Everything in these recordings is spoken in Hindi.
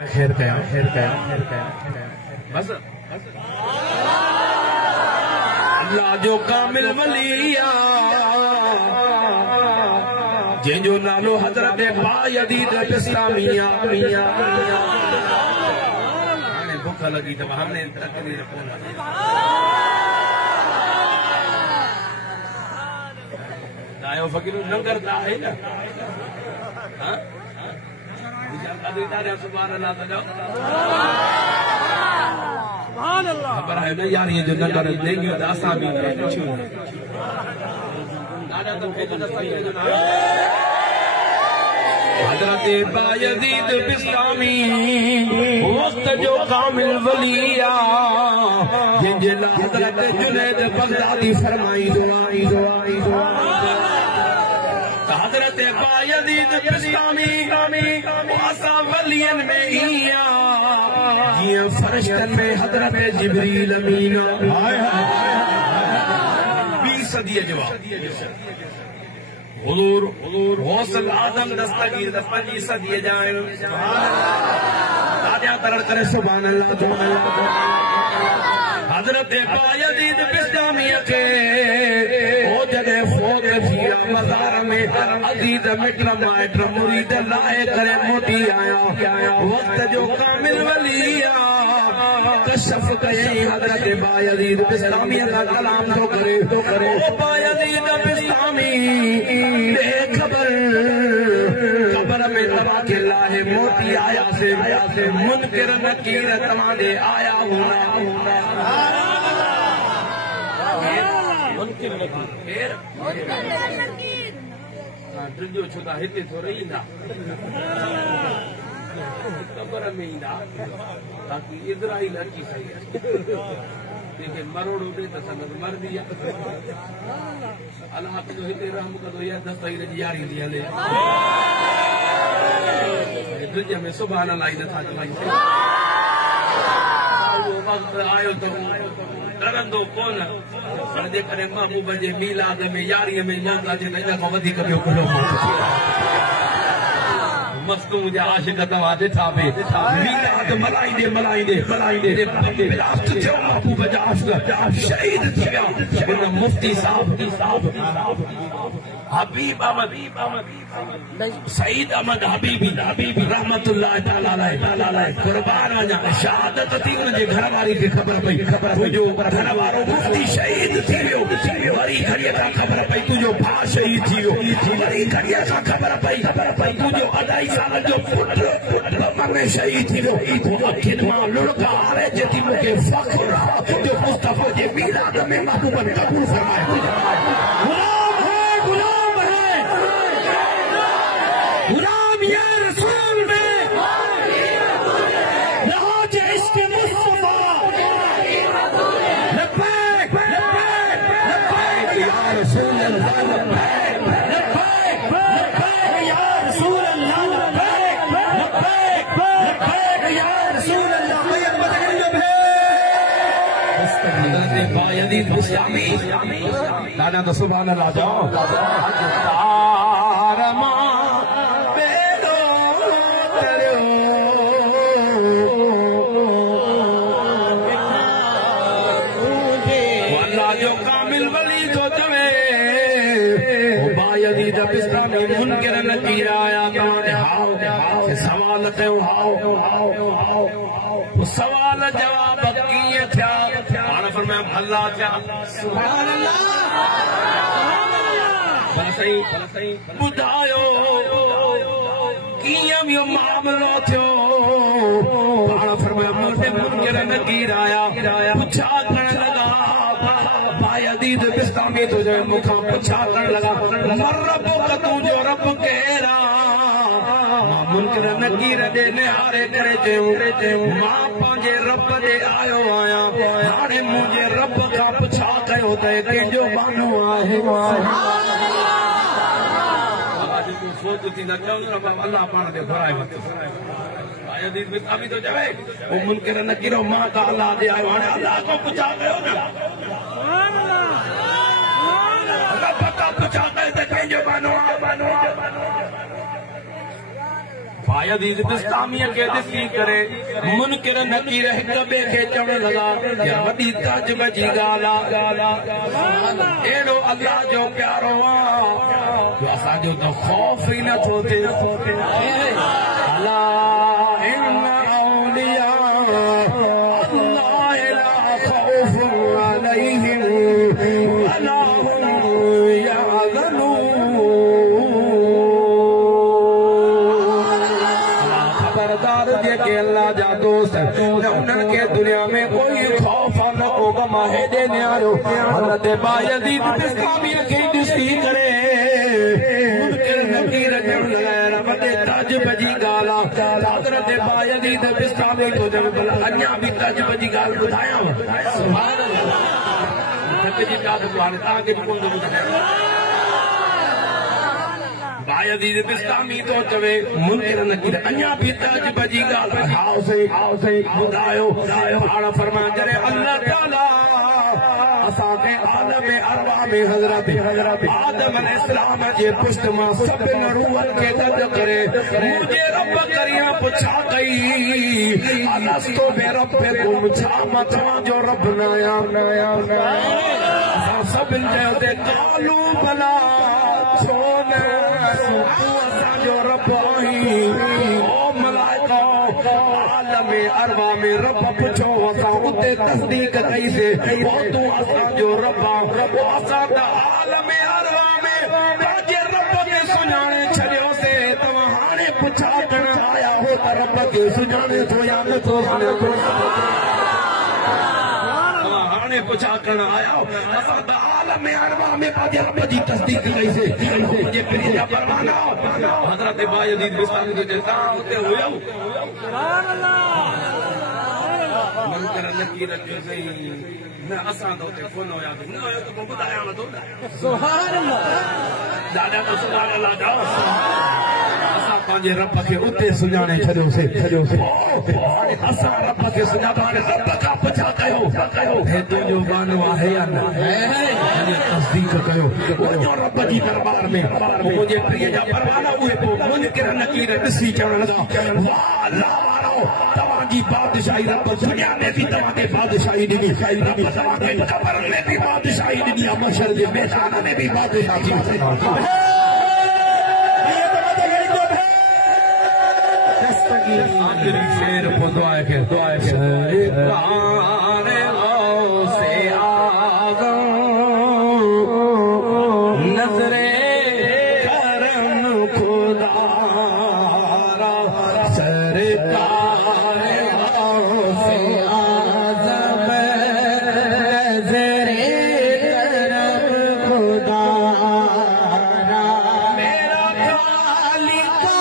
खैर कया बस अल्लाह जो कामिल वलिया जंहिंजो नालो हज़रत बायज़ीद बिस्तामिया हाणे बुख लगी त हाणे तकदीर कोन आयो फ़कीर लंगर त आहे न खबर है ना यार ये जो नगर देंगे दासा भी हज़रत बायज़ीद बिस्तामी वक्त जो कामिल वलिया जिनजे ला हज़रत जुनैद बगदादी फरमाई दुआ हज़रत बायज़ीद बिस्तामी आसा वलियन में हिया जिया फरिश्तन में हज़रत जिब्रील अमीना 20 सदी जवाब हुजूर गौसल आज़म दस्तगीर 25 सदी जाए ताजा तरर करे सुभान अल्लाह हज़रत बायज़ीद बिस्तामी के ओ जगह फोत थिया मज़ार में अज़ीज़ मिट माइट मुरीद लाए करे मोती आया वक्त जो कामिल वलिया कशफ कई हज़रत बायज़ीद बिस्तामी का कलाम तो करे ओ बायज़ीद बिस्तामी खबर में तबा के लाहे मोती आया से मुनकिर नकीर तमादे आया होना मुनकिर नकीर ड्रिजो छुदा हिते थोरे ईंदा कबर में ईंदा ताकि इज़राइल अची सके लेकिन मरोड़ उठे तो संगत मर दिया अल्लाह जो हिते रहम कदो या दस्तगीर जी यारी दी हले दुनिया में सुभान अल्लाह नथा चवाई वो वक्त आयो तो डरंदो कोन पर जेकॾहिं महबूब जे मीलाद में यारीअ में मौक़ा अचे त इन खां वधीक ॿियो खुलो मस्तूम जा आशिक तव्हां ॾिठा पे मीलाद मल्हाईंदे लास्ट थियो महबूब जा आशिक शहीद थिया इन मुफ्ती साहब हबीब अहमद सईद अहमद हबीबी रहमतुल्लाह तआला अलैहि कुर्बान वञा शहादत थी उनजे घर वारी खे ख़बर पई तुंहिंजो घर वारो मुफ्ती शहीद थी वियो वरी घड़ीअ खां ख़बर पई तुंहिंजो भाउ शहीद थी वियो वरी घड़ीअ खां ख़बर पई तुंहिंजो 2.5 साल जो पुटु में शहीद थी वियो अखियुनि मां लुड़का हारे जेती मूंखे फ़ख्र जो मुस्तफ़ा जे मीलाद में महबूब क़बूल फरमाए दादा तो सुभान अल्लाह जाओ अल्लाह जो कामिल वली तो तवे बायज़ीद बिस्तामी मुनकिर नकीर आया सवाल कयो सवाल जवाब कीअं थिया हाणे फरमाया भला थिया सुभान अल्लाह ॿुधायो कीअं इहो मामलो थियो हाणे फरमाया मूंखे मुनकिर नकीर आया पुछा करण लॻा बायज़ीद बिस्तामी तुंहिंजे मूंखां पुछा करण लॻा रब तुंहिंजो रब केरु मुनकिर नकीर ॾे निहारे करे चयूं मां पंहिंजे रब ॾे आयो आहियां हाणे मुंहिंजे रब खां पुछा कयो त कंहिंजो बानो आहे अल्लाह पाण ते घुराए वरितो बायज़ीद बिस्तामी तो चवे वो मुनकिर नकीर मां त अल्लाह ॾे आयो हाणे अल्लाह खां पुछा कयो न रब खां पुछा कयो त कंहिंजो बानो आहे बायज़ीद बिस्तामी के ॾिसी करे मुनकिर नकीर हिक ॿिए खे चवण लॻा या वॾी ताजुब जी ॻाल्हि आहे। अहिड़ो अल्लाह जो प्यारो आहे जो असांजो त ख़ौफ़ ई नथो थिए। अल्लाह जा दोस्त उन्हनि खे दुनिया में कोई ख़ौफ़ न को गम हेॾे न्यारो हज़रत बायज़ीद बिस्तामी खे ॾिसी करे मुनकिर नकीर चवण लॻा वॾे ताजुब जी ॻाल्हि आहे। हज़रत बायज़ीद बिस्तामी थो चवनि भला अञा बि ताजुब जी ॻाल्हि ॿुधायांव। सुभान अल्लाह थकिजी पिया त हाणे तव्हांखे कोन थो ॿुधायां। बायज़ीद बिस्तामी तो चवे मुनकिर नकीर अञा भी ताजुब जी ॻाल्हि हाओ सही ॿुधायो पाण फरमाए जॾहिं अल्लाह ताला असांखे आलम अरवाह में हज़रत आदम अलैहिस्सलाम जे पुष्ट मां सभिनि रूहनि खे गॾु करे मुंहिंजे रब करियां पुछा कई अलस्तो में रब्बकुम छा मां तव्हांजो रब न आहियां। असां सभिनि चयो ते कालू भला छो न तूं असांजो रब आहीं। ओ मलाइका आलम अरवाह में रब पुछो असां उते तस्दीक कईसीं तूं असांजो रब आहे। असां त आलम अरवाह में पंहिंजे रब खे सुञाणे छॾियोसीं तव्हां हाणे पुछा करण आया हो त रब खे सुञाणे थो या नथो सुञाणे हाणे पुछा करण आया हो। असां त आलम अरवाह में पंहिंजे रब जी तस्दीक कईसीं। मुंहिंजे पीर जा परवाना हज़रत बायज़ीद बिस्तामी खे चयो तव्हां उते हुयव। मुनकिर नकीर चयो सही न असां त उते कोन हुयासीं। न हुयो त पोइ ॿुधायांव थो। सुभान अल्लाह ॾाढा त सुभान अल्लाह चओ। असां पंहिंजे रब खे उते सुञाणे छॾियोसीं। असां रब खे सुञातो हाणे रब खां पुछा कयो हे तुंहिंजो बानो आहे या न। तस्दीक कयो वञो रब जी दरबार में मुंहिंजे पीर जा परवाना उहे पोइ मुनकिर नकीर ॾिसी चवण लॻा वाह अल्लाह वारो तव्हांजी बादशाही रब दुनिया में भी तव्हांखे बादशाही ॾिनी रब तव्हांखे क़बर में भी बादशाही ॾिनी आहे मशर जे मैदान में भी बादशाही आखिरी शेर पोइ दुआ खे नज़रे करम खुदा सरकार से आज़म नज़रे करम खुदा मेरा खालिका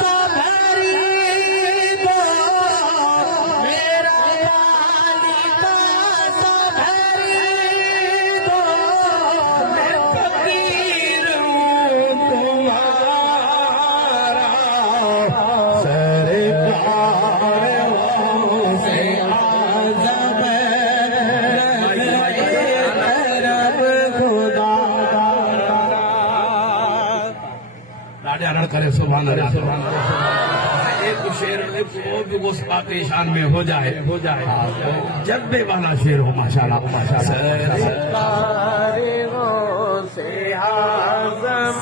सबरीदा मेरा खालिका सबरीदा मैं फकीर हूँ तुम्हारा सरकार से आज़म ॾाढा करे सुभान अल्लाह। एक शेर वो भी वो बाकी शान में हो जाए जज्बे वाला शेर हो माशाल्लाह से आज़म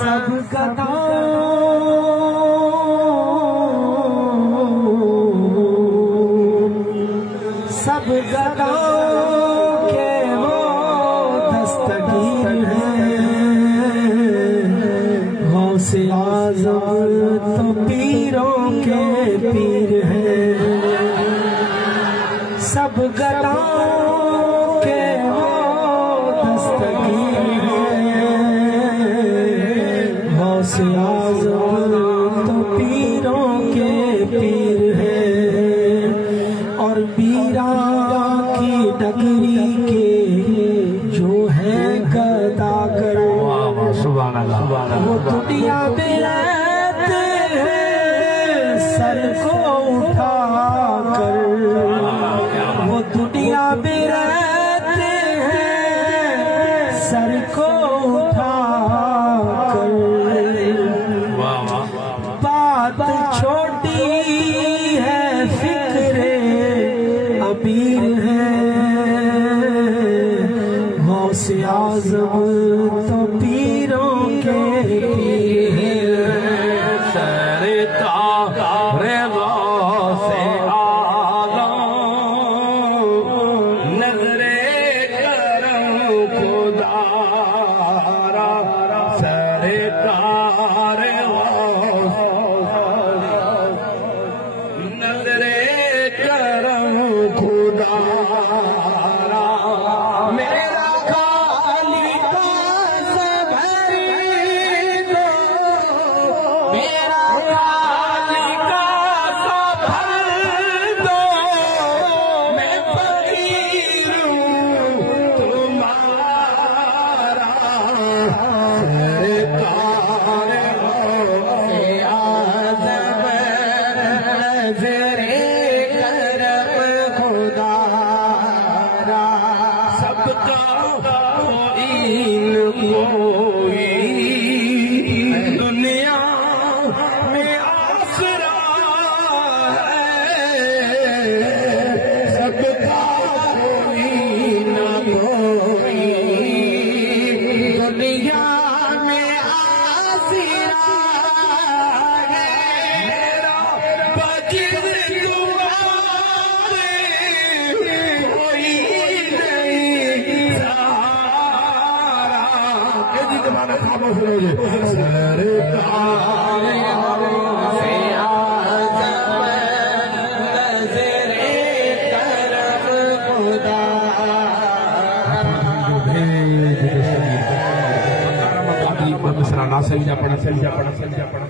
सब गदाओं के वो दस्तगीर गौसे आज़म तो पीरों के पीर है। सब गदाओं के वो दस्तगीर गौसे आज़म तो पीरों के पीर है। और पीरा की आज़म तो पीरों के पीर सरकार गौसे आलम नज़रे करम खुदारा सरकार नज़रे करम खुदारा मेरा खाली पास भर दो मेरा खाली कास भर दो मैं फकीर हूँ तुम्हारा सरकार गौसे आज़म नज़रे करम खुदारा सबका कोई दुनिया में आसरा है सबका कोई न कोई दुनिया में आसरा है मेरा बजिर दुआरे कोई नहीं सहारा ये जी जमाना खामोश रहो सरकार गौसे आज़म नज़रे करम खुदारा मिसरा ना सजदा पढ़ा